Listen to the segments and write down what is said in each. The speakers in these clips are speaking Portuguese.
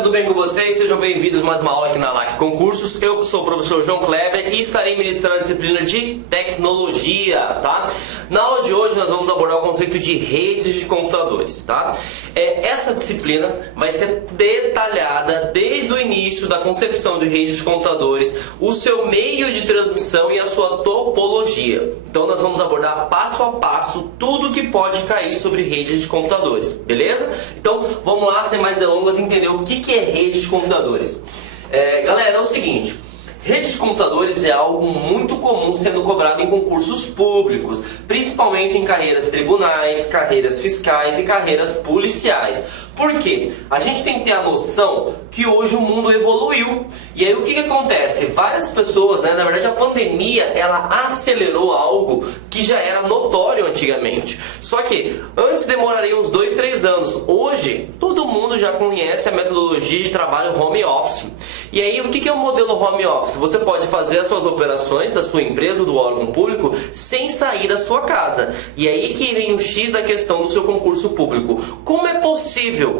tudo bem com vocês? Sejam bem-vindos a mais uma aula aqui na LAC Concursos. Eu sou o professor João Kleber e estarei ministrando a disciplina de Tecnologia, tá? Na aula de hoje nós vamos abordar o conceito de redes de computadores, tá? Essa disciplina vai ser detalhada desde o início da concepção de redes de computadores, o seu meio de transmissão e a sua topologia. Então nós vamos abordar passo a passo tudo que pode cair sobre redes de computadores, beleza? Então vamos lá, sem mais delongas, entender o que é rede de computadores. Galera, é o seguinte: rede de computadores é algo muito comum sendo cobrado em concursos públicos, principalmente em carreiras tribunais, carreiras fiscais e carreiras policiais. Por quê? A gente tem que ter a noção que hoje o mundo evoluiu. E aí o que acontece? Várias pessoas, na verdade a pandemia, ela acelerou algo que já era notório antigamente. Só que antes demoraria uns 2, 3 anos. Hoje todo mundo já conhece a metodologia de trabalho home office. E aí o que é o modelo home office? Você pode fazer as suas operações da sua empresa ou do órgão público sem sair da sua casa. E aí que vem o X da questão do seu concurso público. Como é possível?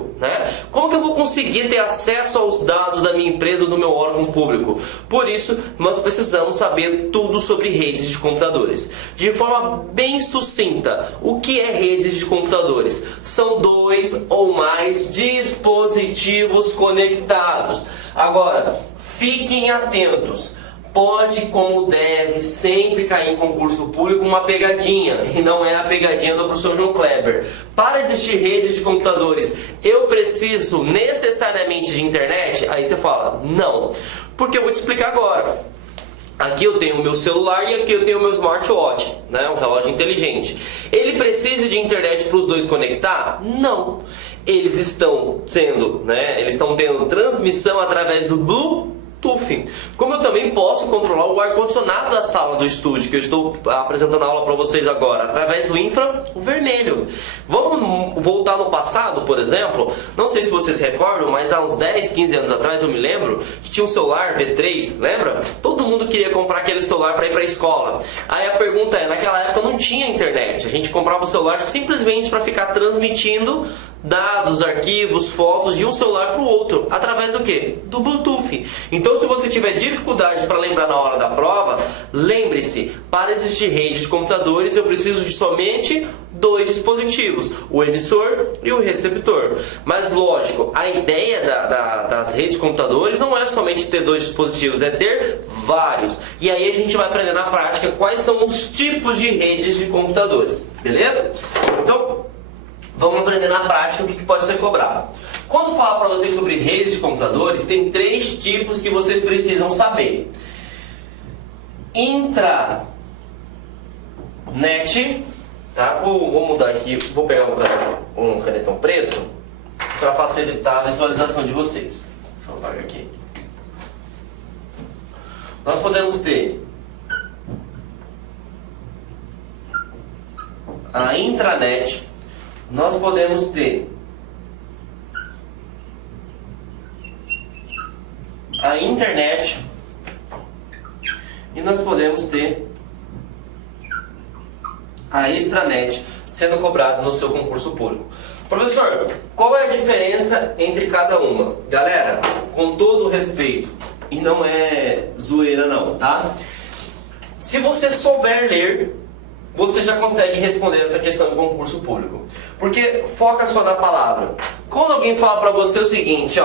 Como que eu vou conseguir ter acesso aos dados da minha empresa ou do meu órgão público? Por isso, nós precisamos saber tudo sobre redes de computadores. De forma bem sucinta, o que é redes de computadores? São 2 ou mais dispositivos conectados. Agora, fiquem atentos. Pode, como deve, sempre cair em concurso público uma pegadinha, e não é a pegadinha do professor João Kleber. Para existir redes de computadores, eu preciso necessariamente de internet? Aí você fala, não. Porque eu vou te explicar agora. Aqui eu tenho o meu celular e aqui eu tenho o meu smartwatch, um relógio inteligente. Ele precisa de internet para os dois conectar? Não. Eles estão tendo transmissão através do Bluetooth. Como eu também posso controlar o ar-condicionado da sala do estúdio, que eu estou apresentando a aula para vocês agora, através do infravermelho. Vamos voltar no passado, por exemplo. Não sei se vocês recordam, mas há uns 10, 15 anos atrás eu me lembro que tinha um celular V3, lembra? Todo mundo queria comprar aquele celular para ir para a escola. Aí a pergunta é, naquela época não tinha internet. A gente comprava o celular simplesmente para ficar transmitindo dados, arquivos, fotos de um celular para o outro, através do quê? Do Bluetooth. Então, se você tiver dificuldade para lembrar na hora da prova, lembre-se, para existir rede de computadores eu preciso de somente 2 dispositivos, o emissor e o receptor. Mas lógico, a ideia das redes de computadores não é somente ter 2 dispositivos, é ter vários. E aí a gente vai aprender na prática quais são os tipos de redes de computadores, beleza? Então, vamos aprender na prática o que pode ser cobrado. Quando falar para vocês sobre redes de computadores, tem 3 tipos que vocês precisam saber. Intranet, tá? Vou mudar aqui, vou pegar um canetão preto para facilitar a visualização de vocês. Deixa eu apagar aqui. Nós podemos ter a intranet. Nós podemos ter a internet e nós podemos ter a extranet sendo cobrado no seu concurso público. Professor, qual é a diferença entre cada uma? Galera, com todo o respeito, e não é zoeira não, tá? Se você souber ler, você já consegue responder essa questão do concurso público. Porque foca só na palavra. Quando alguém fala para você o seguinte,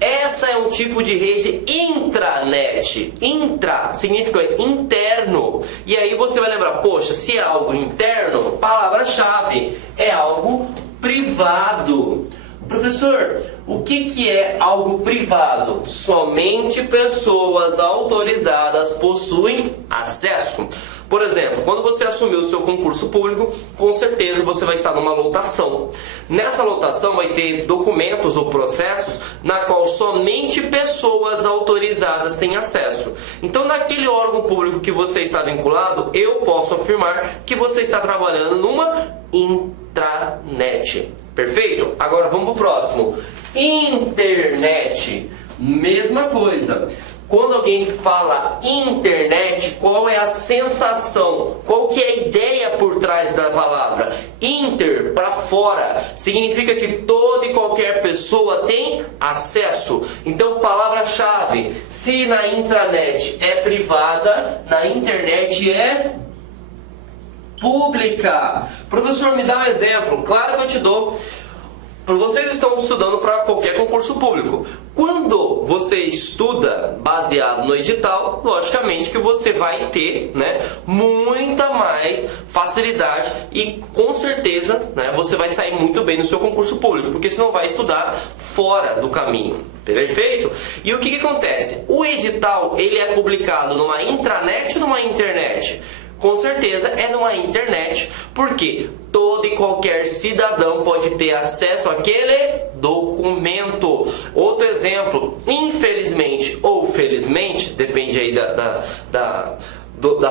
essa é um tipo de rede intranet. Intra significa interno. E aí você vai lembrar, poxa, se é algo interno, palavra-chave, é algo privado. Professor, o que é algo privado? Somente pessoas autorizadas possuem acesso. Por exemplo, quando você assumir o seu concurso público, com certeza você vai estar numa lotação. Nessa lotação vai ter documentos ou processos na qual somente pessoas autorizadas têm acesso. Então, naquele órgão público que você está vinculado, eu posso afirmar que você está trabalhando numa intranet. Perfeito? Agora vamos para o próximo. Internet. Mesma coisa. quando alguém fala internet, qual é a sensação? Qual que é a ideia por trás da palavra? Inter, para fora, significa que toda e qualquer pessoa tem acesso. Então, palavra-chave, se na intranet é privada, na internet é pública. Professor, me dá um exemplo. Claro que eu te dou. Vocês estão estudando para qualquer concurso público. Quando você estuda baseado no edital, logicamente que você vai ter, né, muita mais facilidade e com certeza, né, você vai sair muito bem no seu concurso público, porque você não vai estudar fora do caminho. Perfeito? E o que acontece? O edital, ele é publicado numa intranet ou numa internet? Com certeza é numa internet, porque todo e qualquer cidadão pode ter acesso àquele documento. Outro exemplo, infelizmente ou felizmente, depende aí da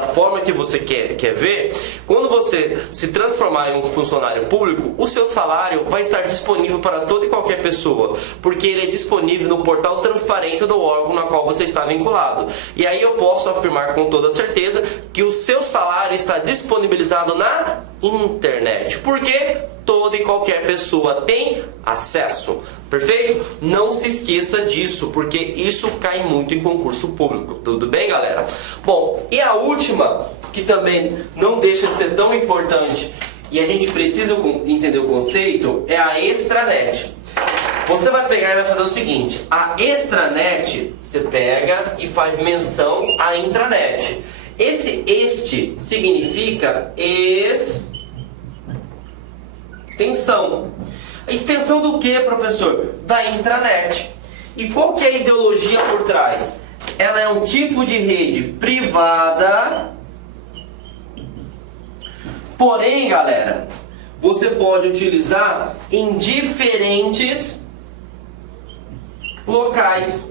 forma que você quer ver, quando você se transformar em um funcionário público, o seu salário vai estar disponível para toda e qualquer pessoa, porque ele é disponível no portal Transparência do órgão na qual você está vinculado. E aí eu posso afirmar com toda certeza que o seu salário está disponibilizado na internet, porque toda e qualquer pessoa tem acesso. Perfeito? Não se esqueça disso, porque isso cai muito em concurso público. Tudo bem, galera? Bom, e a última, que também não deixa de ser tão importante, e a gente precisa entender o conceito, é a extranet. Você vai pegar e vai fazer o seguinte: a extranet, você pega e faz menção à intranet. Este significa extensão. Extensão do que, professor? Da intranet. E qual que é a ideologia por trás? Ela é um tipo de rede privada. Porém, galera, você pode utilizar em diferentes locais.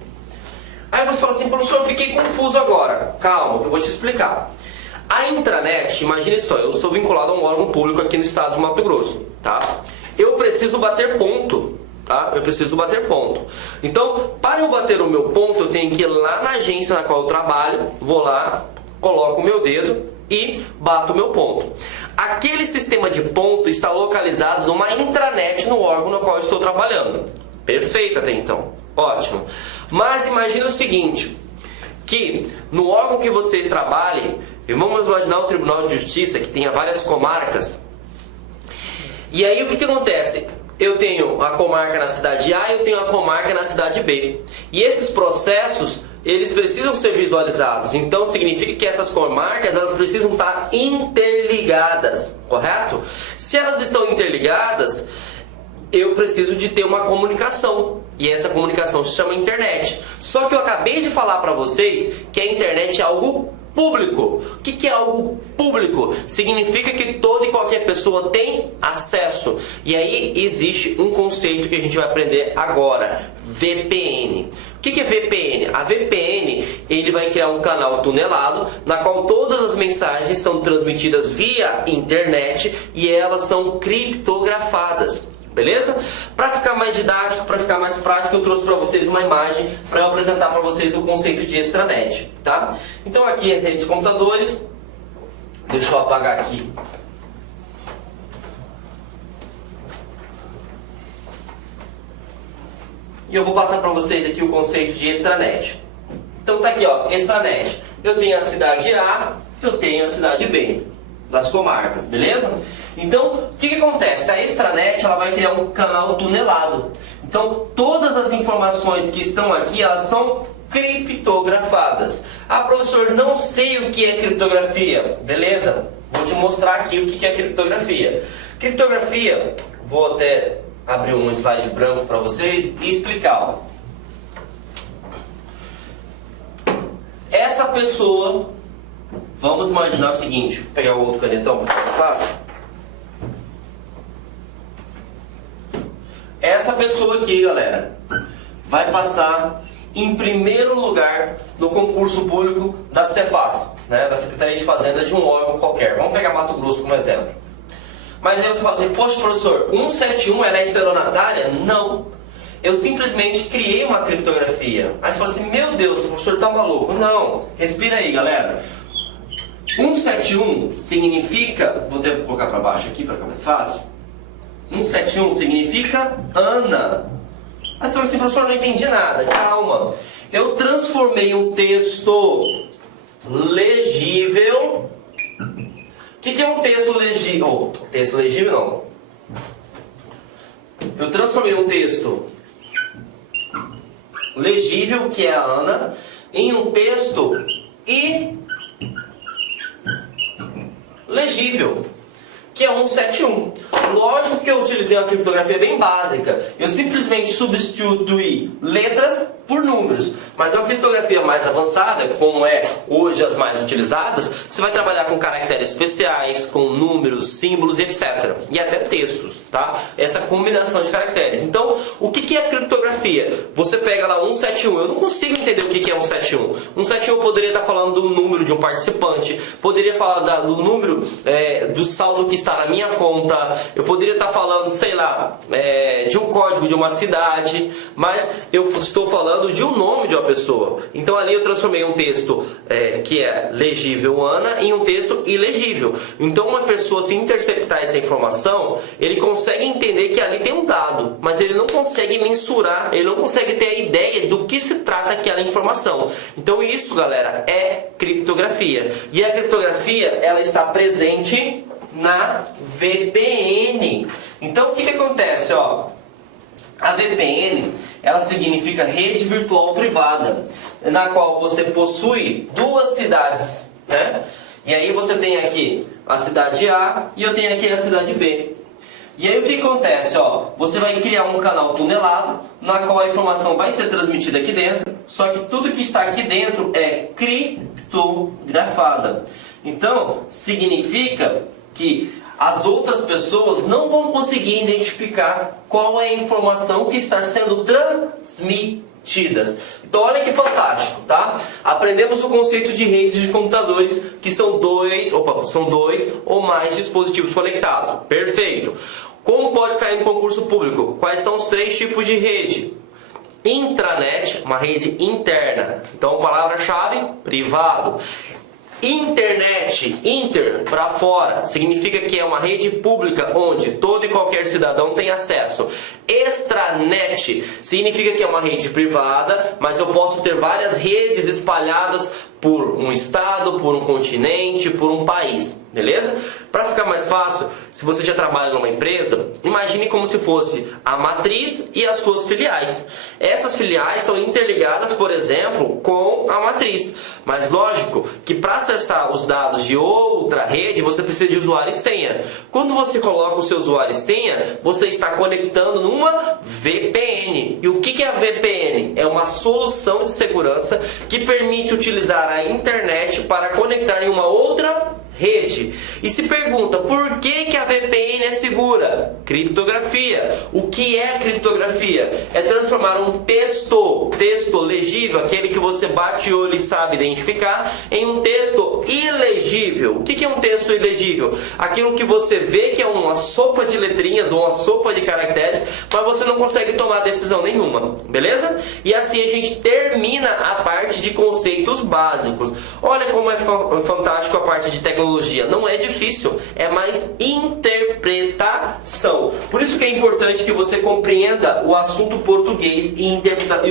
Aí você fala assim: professor, eu fiquei confuso agora. Calma, que eu vou te explicar. A intranet, imagine só, eu sou vinculado a um órgão público aqui no estado de Mato Grosso, tá? Eu preciso bater ponto, tá? Eu preciso bater ponto. Então, para eu bater o meu ponto, eu tenho que ir lá na agência na qual eu trabalho, vou lá, coloco o meu dedo e bato o meu ponto. Aquele sistema de ponto está localizado numa intranet no órgão no qual eu estou trabalhando. Perfeito até então. Ótimo. Mas imagine o seguinte, que no órgão que você trabalhe, vamos imaginar um Tribunal de Justiça que tenha várias comarcas. E aí o que acontece? Eu tenho a comarca na cidade A e eu tenho a comarca na cidade B. E esses processos, eles precisam ser visualizados. Então significa que essas comarcas, elas precisam estar interligadas, correto? Se elas estão interligadas, eu preciso de ter uma comunicação. E essa comunicação se chama internet. Só que eu acabei de falar para vocês que a internet é algo público. O que é algo público? Significa que toda e qualquer pessoa tem acesso. E aí existe um conceito que a gente vai aprender agora: VPN. O que é VPN? A VPN, ele vai criar um canal tunelado na qual todas as mensagens são transmitidas via internet e elas são criptografadas. Beleza? Para ficar mais didático, para ficar mais prático, eu trouxe para vocês uma imagem para eu apresentar para vocês o conceito de extranet, tá? Então aqui é rede de computadores. Deixa eu apagar aqui. E eu vou passar para vocês aqui o conceito de extranet. Então tá aqui, ó, extranet. Eu tenho a cidade A, eu tenho a cidade B, das comarcas, beleza? Então, o que acontece? A extranet, ela vai criar um canal tunelado. Então, todas as informações que estão aqui, elas são criptografadas. Ah, professor, não sei o que é criptografia. Beleza? Vou te mostrar aqui o que é criptografia. Criptografia, vou até abrir um slide branco para vocês e explicar. Essa pessoa, vamos imaginar o seguinte, vou pegar o outro canetão para ficar mais fácil. Essa pessoa aqui, galera, vai passar em primeiro lugar no concurso público da Cefaz, né, da Secretaria de Fazenda de um órgão qualquer. Vamos pegar Mato Grosso como exemplo. Mas aí você fala assim: poxa, professor, 171 ela é estelionatária? Não. eu simplesmente criei uma criptografia. Aí você fala assim, meu Deus, o professor tá maluco. Não, respira aí, galera. 171 significa, vou ter que colocar para baixo aqui para ficar mais fácil. 171 significa Ana. Aí você fala assim, professor, não entendi nada. Calma. Eu transformei um texto legível. O que é um texto legível? Oh, texto legível não. Eu transformei um texto legível, que é a Ana, em um texto ilegível, que é 171. Lógico que eu utilizei uma criptografia bem básica. Eu simplesmente substituí letras por números. Mas uma criptografia mais avançada, como é hoje as mais utilizadas, você vai trabalhar com caracteres especiais, com números, símbolos, etc. E até textos, tá? Essa combinação de caracteres. Então, o que é criptografia? Você pega lá 171. Eu não consigo entender o que é 171. 171 eu poderia estar falando do número de um participante, poderia falar do número do saldo que está na minha conta, eu poderia estar falando, sei lá, de um código de uma cidade, mas eu estou falando de um nome de uma pessoa. Então ali eu transformei um texto que é legível Ana em um texto ilegível. Então uma pessoa, se interceptar essa informação, ele consegue entender que ali tem um dado, mas ele não consegue mensurar, ele não consegue ter a ideia do que se trata aquela informação. Então isso, galera, é criptografia. E a criptografia, ela está presente na VPN. Então o que acontece, ó? A VPN, ela significa rede virtual privada, na qual você possui duas cidades, né? E aí você tem aqui a cidade A e eu tenho aqui a cidade B. E aí o que acontece, ó? Você vai criar um canal tunelado, na qual a informação vai ser transmitida aqui dentro, só que tudo que está aqui dentro é criptografada. Então, significa que as outras pessoas não vão conseguir identificar qual é a informação que está sendo transmitida. Então olha que fantástico, tá? Aprendemos o conceito de redes de computadores, que são dois ou mais dispositivos conectados. Perfeito. Como pode cair no concurso público? Quais são os 3 tipos de rede? Intranet, uma rede interna. Então palavra-chave, privado. Internet, inter, para fora, significa que é uma rede pública onde todo e qualquer cidadão tem acesso. Extranet significa que é uma rede privada, mas eu posso ter várias redes espalhadas por um estado, por um continente, por um país, beleza? Para ficar mais fácil, se você já trabalha numa empresa, imagine como se fosse a matriz e as suas filiais. Essas filiais são interligadas, por exemplo, com a matriz. Mas lógico que para acessar os dados de outra rede, você precisa de usuário e senha. Quando você coloca o seu usuário e senha, você está conectando numa VPN. E o que é a VPN? É uma solução de segurança que permite utilizar a internet para conectar em uma outra rede. E se pergunta, por que a VPN é segura? Criptografia. O que é criptografia? É transformar um texto legível, aquele que você bate o olho e sabe identificar, em um texto ilegível. O que é um texto ilegível? Aquilo que você vê que é uma sopa de letrinhas ou uma sopa de caracteres, mas você não consegue tomar decisão nenhuma, beleza? E assim a gente termina a parte de conceitos básicos. Olha como é fantástico a parte de tecnologia. Não é difícil, é mais interpretação. Por isso que é importante que você compreenda o assunto português e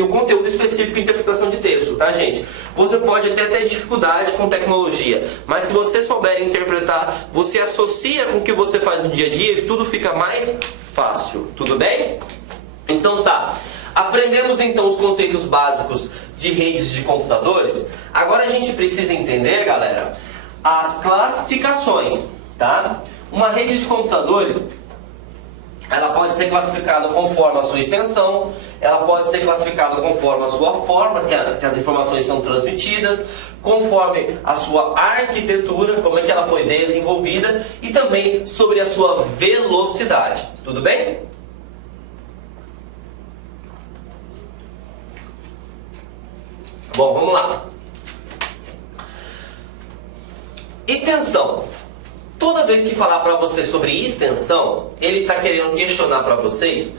o conteúdo específico de interpretação de texto, tá, gente? Você pode até ter dificuldade com tecnologia, mas se você souber interpretar, você associa com o que você faz no dia a dia e tudo fica mais fácil, tudo bem? Então tá, aprendemos então os conceitos básicos de redes de computadores. Agora a gente precisa entender, galera, as classificações, tá? Uma rede de computadores, ela pode ser classificada conforme a sua extensão, ela pode ser classificada conforme a sua forma que as informações são transmitidas, conforme a sua arquitetura, como é que ela foi desenvolvida, e também sobre a sua velocidade, tudo bem? Bom, vamos lá. Extensão. Toda vez que falar para você sobre extensão, ele está querendo questionar para vocês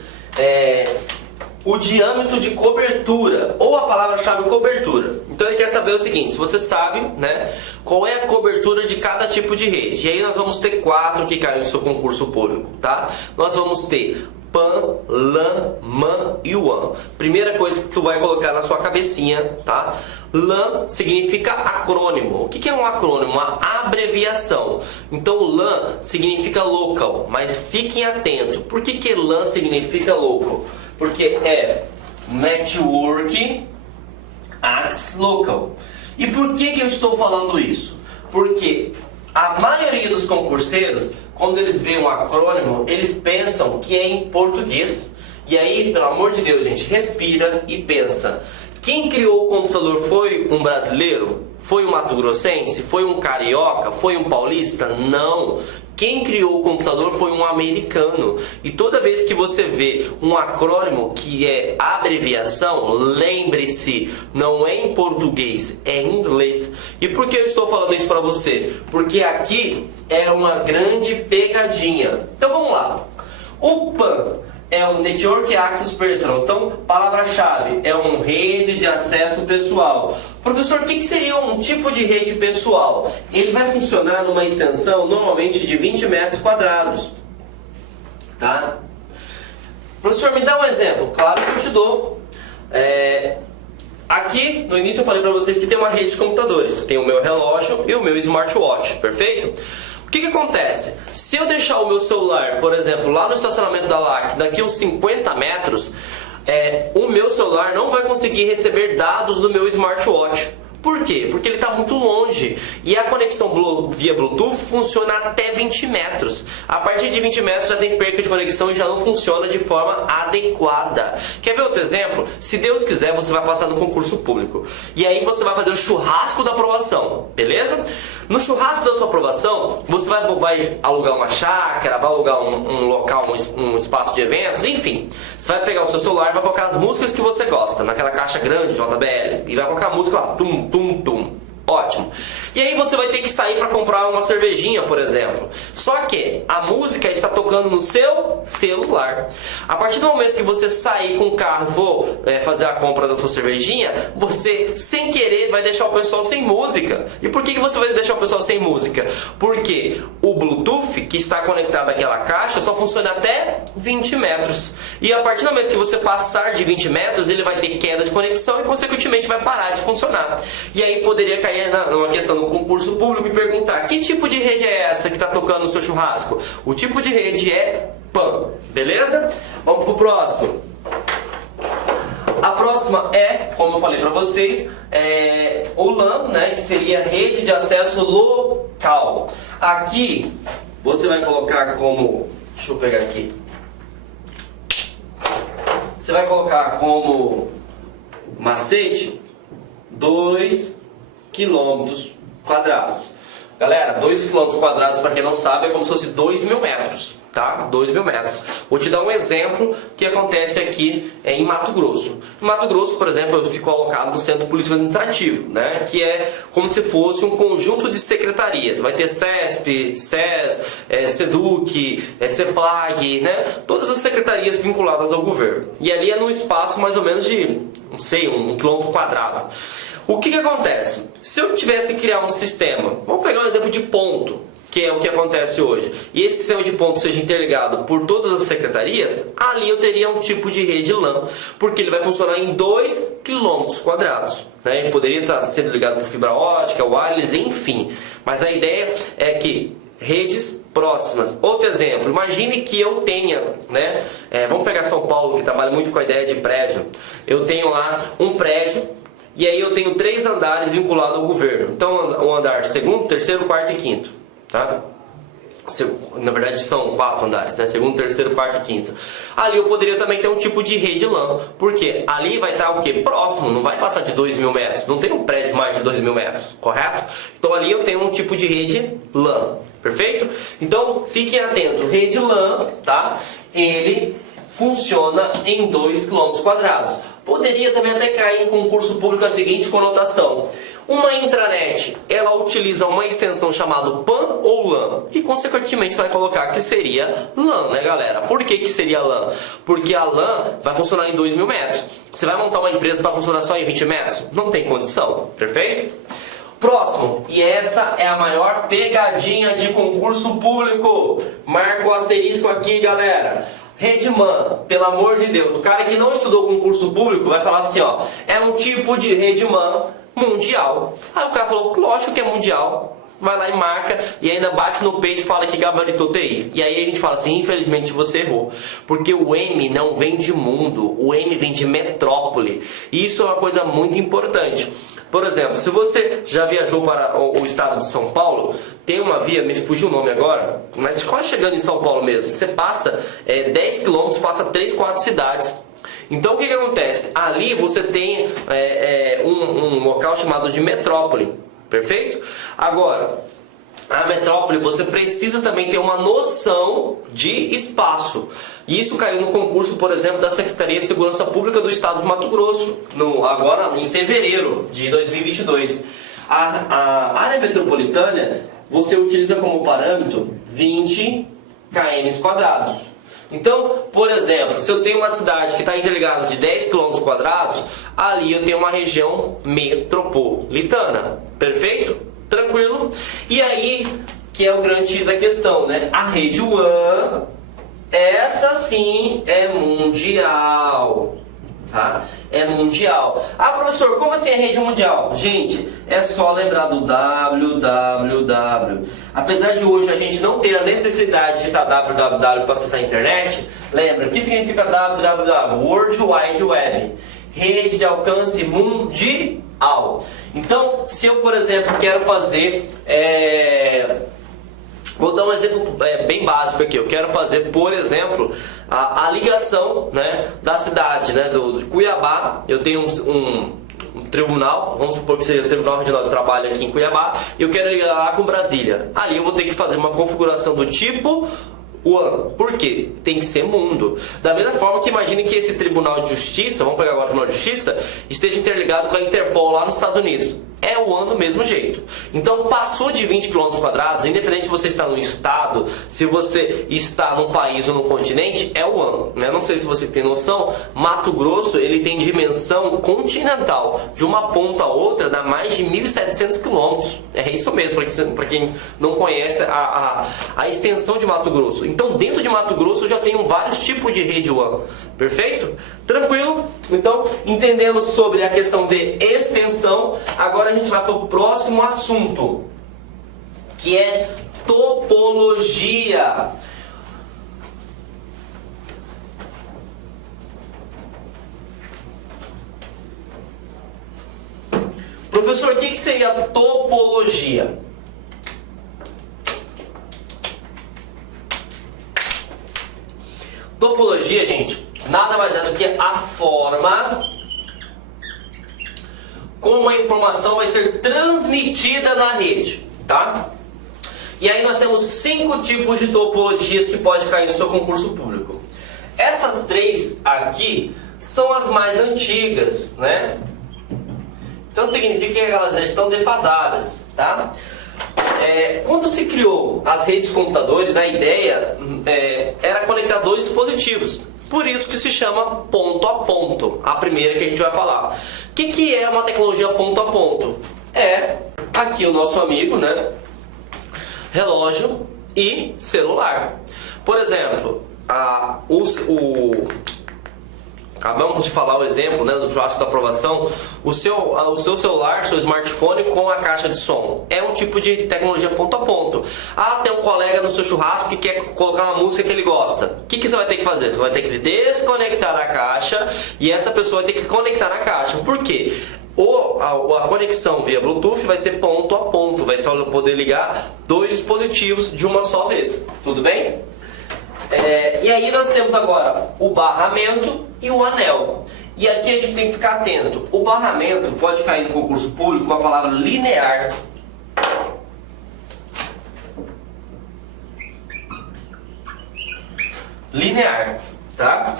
o diâmetro de cobertura, ou a palavra-chave cobertura. Então ele quer saber o seguinte, se você sabe, né, qual é a cobertura de cada tipo de rede. E aí nós vamos ter 4 que caem no seu concurso público, tá? Nós vamos ter PAN, LAN, MAN e WAN. Primeira coisa que tu vai colocar na sua cabecinha, tá? LAN significa acrônimo. O que é um acrônimo? Uma abreviação. Então LAN significa local, mas fiquem atentos. Por que LAN significa local? Porque é Network Access Local. E por que eu estou falando isso? Porque a maioria dos concurseiros, quando eles veem um acrônimo, eles pensam que é em português. E aí, pelo amor de Deus, gente, respira e pensa. Quem criou o computador foi um brasileiro? Foi um mato-grossense? Foi um carioca? Foi um paulista? Não. Quem criou o computador foi um americano. E toda vez que você vê um acrônimo que é abreviação, lembre-se, não é em português, é em inglês. E por que eu estou falando isso para você? Porque aqui é uma grande pegadinha. Então vamos lá. O PAN é um Network Access Personal. Então, palavra-chave é uma rede de acesso pessoal. Professor, o que seria um tipo de rede pessoal? Ele vai funcionar numa extensão normalmente de 20 metros quadrados. Tá? Professor, me dá um exemplo. Claro que eu te dou. Aqui, no início eu falei para vocês que tem uma rede de computadores. Tem o meu relógio e o meu smartwatch, perfeito? O que acontece? Se eu deixar o meu celular, por exemplo, lá no estacionamento da LAC, daqui uns 50 metros, o meu celular não vai conseguir receber dados do meu smartwatch. Por quê? Porque ele está muito longe e a conexão via Bluetooth funciona até 20 metros. A partir de 20 metros já tem perca de conexão e já não funciona de forma adequada. Quer ver outro exemplo? Se Deus quiser, você vai passar no concurso público. E aí você vai fazer o churrasco da aprovação, beleza? No churrasco da sua aprovação, você vai alugar uma chácara, vai alugar um local, um espaço de eventos, enfim. Você vai pegar o seu celular e vai colocar as músicas que você gosta, naquela caixa grande, JBL, e vai colocar a música lá, tum, tum, tum. Ótimo. E aí você vai ter que sair para comprar uma cervejinha, por exemplo. Só que a música está tocando no seu celular. A partir do momento que você sair com o carro e for fazer a compra da sua cervejinha, você, sem querer, vai deixar o pessoal sem música. E por que você vai deixar o pessoal sem música? Porque o Bluetooth que está conectado àquela caixa só funciona até 20 metros. E a partir do momento que você passar de 20 metros, ele vai ter queda de conexão e, consequentemente, vai parar de funcionar. E aí poderia cair numa questão do concurso público e perguntar: que tipo de rede é essa que está tocando no seu churrasco? O tipo de rede é PAN, beleza? Vamos pro próximo. A próxima é, como eu falei para vocês, o LAN, né, que seria rede de acesso local. Aqui você vai colocar como, deixa eu pegar aqui. Você vai colocar como macete 2 quilômetros quadrados. Galera, 2 quilômetros quadrados, para quem não sabe, é como se fosse 2.000 metros, tá? 2.000 metros. Vou te dar um exemplo que acontece aqui em Mato Grosso. Em Mato Grosso, por exemplo, eu fico alocado no Centro Político Administrativo, né? Que é como se fosse um conjunto de secretarias. Vai ter CESP, SES, SEDUC, CEPLAG, né? Todas as secretarias vinculadas ao governo. E ali é num espaço mais ou menos de, não sei, 1 quilômetro quadrado. O que acontece? Se eu tivesse que criar um sistema, vamos pegar um exemplo de ponto, que é o que acontece hoje, e esse sistema de ponto seja interligado por todas as secretarias, ali eu teria um tipo de rede LAN, porque ele vai funcionar em 2 quilômetros quadrados. Né? Ele poderia estar sendo ligado por fibra ótica, wireless, enfim. Mas a ideia é que redes próximas. Outro exemplo, imagine que eu tenha, né? Vamos pegar São Paulo, que trabalha muito com a ideia de prédio. Eu tenho lá um prédio, e aí eu tenho 3 andares vinculados ao governo. Então, o andar 2º, 3º, 4º e 5º. Tá? Na verdade são 4 andares, né? 2º, 3º, 4º e 5º. Ali eu poderia também ter um tipo de rede LAN. Porque ali vai estar o quê? Próximo, não vai passar de 2.000 metros. Não tem um prédio mais de 2.000 metros, correto? Então ali eu tenho um tipo de rede LAN. Perfeito? Então fiquem atentos. Rede LAN, tá? Ele funciona em 2 quilômetros quadrados. Poderia também até cair em concurso público a seguinte conotação: Uma intranet, ela utiliza uma extensão chamada PAN ou LAN. E consequentemente você vai colocar que seria LAN, né galera? Por que seria LAN? Porque a LAN vai funcionar em 2.000 metros. Você vai montar uma empresa para funcionar só em 20 metros? Não tem condição, perfeito? Próximo, e essa é a maior pegadinha de concurso público. Marca o asterisco aqui, galera. Redeman, pelo amor de Deus, o cara que não estudou concurso público vai falar assim, ó, é um tipo de redeman mundial. Aí o cara falou, lógico que é mundial. Vai lá e marca e ainda bate no peito e fala que gabaritou TI. E aí a gente fala assim, infelizmente você errou. Porque o M não vem de mundo, o M vem de metrópole. E isso é uma coisa muito importante. Por exemplo, se você já viajou para o estado de São Paulo, tem uma via, me fugiu o nome agora, mas quase chegando em São Paulo mesmo, você passa 10 km, passa 3, 4 cidades. Então o que acontece? Ali você tem um local chamado de metrópole, perfeito? Agora, a metrópole você precisa também ter uma noção de espaço. Isso caiu no concurso, por exemplo, da Secretaria de Segurança Pública do Estado de Mato Grosso, agora em fevereiro de 2022. A área metropolitana você utiliza como parâmetro 20 km². Então, por exemplo, se eu tenho uma cidade que está interligada de 10 km², ali eu tenho uma região metropolitana. Perfeito? Tranquilo? E aí, que é o grande X da questão, né? A rede WAN, essa sim é mundial. Tá? É mundial. Ah, professor, como assim é rede mundial? Gente, é só lembrar do www. Apesar de hoje a gente não ter a necessidade de digitar www para acessar a internet, lembra, o que significa www? World Wide Web. Rede de alcance mundial. Então, se eu, por exemplo, quero fazer... Vou dar um exemplo bem básico aqui. Eu quero fazer, por exemplo, a ligação, né, da cidade, né, de Cuiabá. Eu tenho um tribunal, vamos supor que seja o Tribunal Regional de Trabalho aqui em Cuiabá, e eu quero ligar lá com Brasília. Ali eu vou ter que fazer uma configuração do tipo WAN. Por quê? Tem que ser mundo. Da mesma forma que imagine que esse Tribunal de Justiça, vamos pegar agora o Tribunal de Justiça, esteja interligado com a Interpol lá nos Estados Unidos. É o WAN do mesmo jeito. Então passou de 20 km², independente se você está no estado, se você está num país ou no continente, é o WAN, né? Não sei se você tem noção, Mato Grosso ele tem dimensão continental. De uma ponta a outra dá mais de 1.700 km. É isso mesmo, para quem não conhece a extensão de Mato Grosso. Então dentro de Mato Grosso eu já tenho vários tipos de rede WAN. Perfeito? Tranquilo? Então, entendemos sobre a questão de extensão. Agora a gente vai para o próximo assunto, que é topologia. Professor, o que seria topologia? Topologia, gente, nada mais é do que a forma como a informação vai ser transmitida na rede, tá? E aí nós temos 5 tipos de topologias que pode cair no seu concurso público. Essas 3 aqui são as mais antigas, né? Então significa que elas já estão defasadas, tá? Quando se criou as redes de computadores, a ideia era conectar 2 dispositivos. Por isso que se chama ponto a ponto, a primeira que a gente vai falar. O que é uma tecnologia ponto a ponto? É aqui o nosso amigo, né? Relógio e celular. Por exemplo, acabamos de falar o exemplo, né, do churrasco da aprovação. O seu celular, seu smartphone com a caixa de som é um tipo de tecnologia ponto a ponto. Ah, tem um colega no seu churrasco que quer colocar uma música que ele gosta. O que você vai ter que fazer? Você vai ter que desconectar da caixa e essa pessoa vai ter que conectar na caixa. Por quê? A conexão via Bluetooth vai ser ponto a ponto. Vai só poder ligar 2 dispositivos de uma só vez. Tudo bem? E aí nós temos agora o barramento e o anel. E aqui a gente tem que ficar atento. O barramento pode cair no concurso público com a palavra linear. Linear, tá?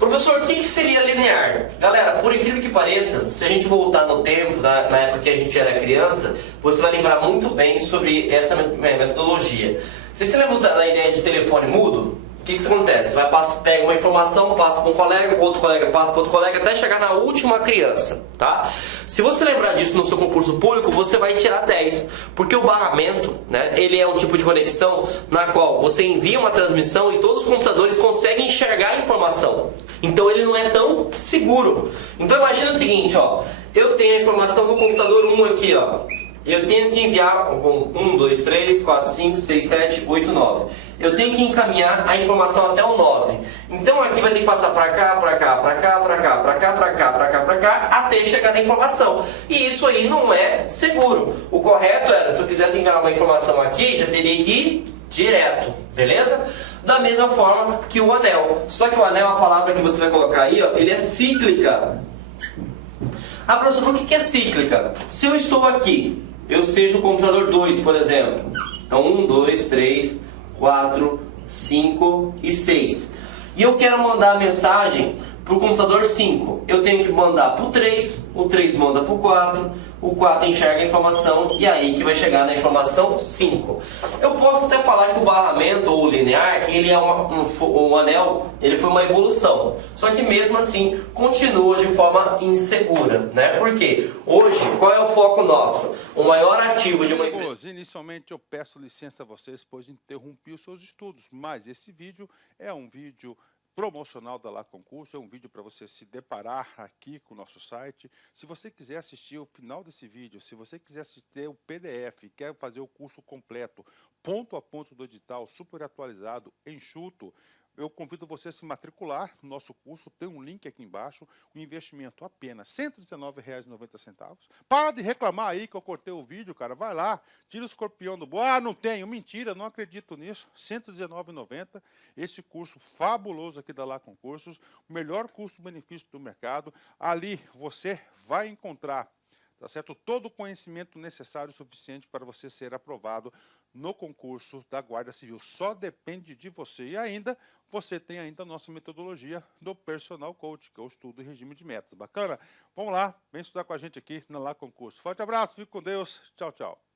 Professor, o que seria linear? Galera, por incrível que pareça, se a gente voltar no tempo, na época que a gente era criança, você vai lembrar muito bem sobre essa metodologia. Você se lembra da ideia de telefone mudo? O que acontece? Você pega uma informação, passa para um colega, outro colega passa para outro colega, até chegar na última criança, tá? Se você lembrar disso no seu concurso público, você vai tirar 10, porque o barramento, né, ele é um tipo de conexão na qual você envia uma transmissão e todos os computadores conseguem enxergar a informação. Então ele não é tão seguro. Então imagina o seguinte, ó, eu tenho a informação do computador 1 aqui, ó. Eu tenho que enviar 1, 2, 3, 4, 5, 6, 7, 8, 9. Eu tenho que encaminhar a informação até o 9. Então aqui vai ter que passar para cá, para cá, para cá, para cá, para cá, para cá, para cá, para cá, até chegar na informação. E isso aí não é seguro. O correto era, se eu quisesse enviar uma informação aqui, já teria que ir direto, beleza? Da mesma forma que o anel. Só que o anel, a palavra que você vai colocar aí, ó, ele é cíclica. Ah, professor, por que é cíclica? Se eu estou aqui, eu seja o computador 2, por exemplo. Então 1, 2, 3, 4, 5 e 6. E eu quero mandar a mensagem para o computador 5. Eu tenho que mandar para o 3 manda para o 4 enxerga a informação e aí que vai chegar na informação 5. Eu posso até falar que o barramento ou o linear, ele é um anel, ele foi uma evolução. Só que mesmo assim continua de forma insegura, né? Por quê? Hoje, qual é o foco nosso? O maior ativo de uma empresa... Inicialmente eu peço licença a vocês, pois interrompi os seus estudos, mas esse vídeo é um vídeo promocional da Lá Concurso, é um vídeo para você se deparar aqui com o nosso site. Se você quiser assistir o final desse vídeo, se você quiser assistir o PDF, quer fazer o curso completo, ponto a ponto do edital, super atualizado, enxuto, eu convido você a se matricular no nosso curso, tem um link aqui embaixo, o investimento apenas R$ 119,90. Para de reclamar aí que eu cortei o vídeo, cara, vai lá, tira o escorpião do bolso. Ah, não tenho, mentira, não acredito nisso, R$ 119,90, esse curso fabuloso aqui da Lá Concursos, o melhor custo-benefício do mercado, ali você vai encontrar, tá certo? Todo o conhecimento necessário e suficiente para você ser aprovado no concurso da Guarda Civil. Só depende de você. E ainda, você tem ainda a nossa metodologia do Personal Coach, que é o estudo e regime de metas. Bacana? Vamos lá, vem estudar com a gente aqui na Lá Concurso. Forte abraço, fique com Deus. Tchau, tchau.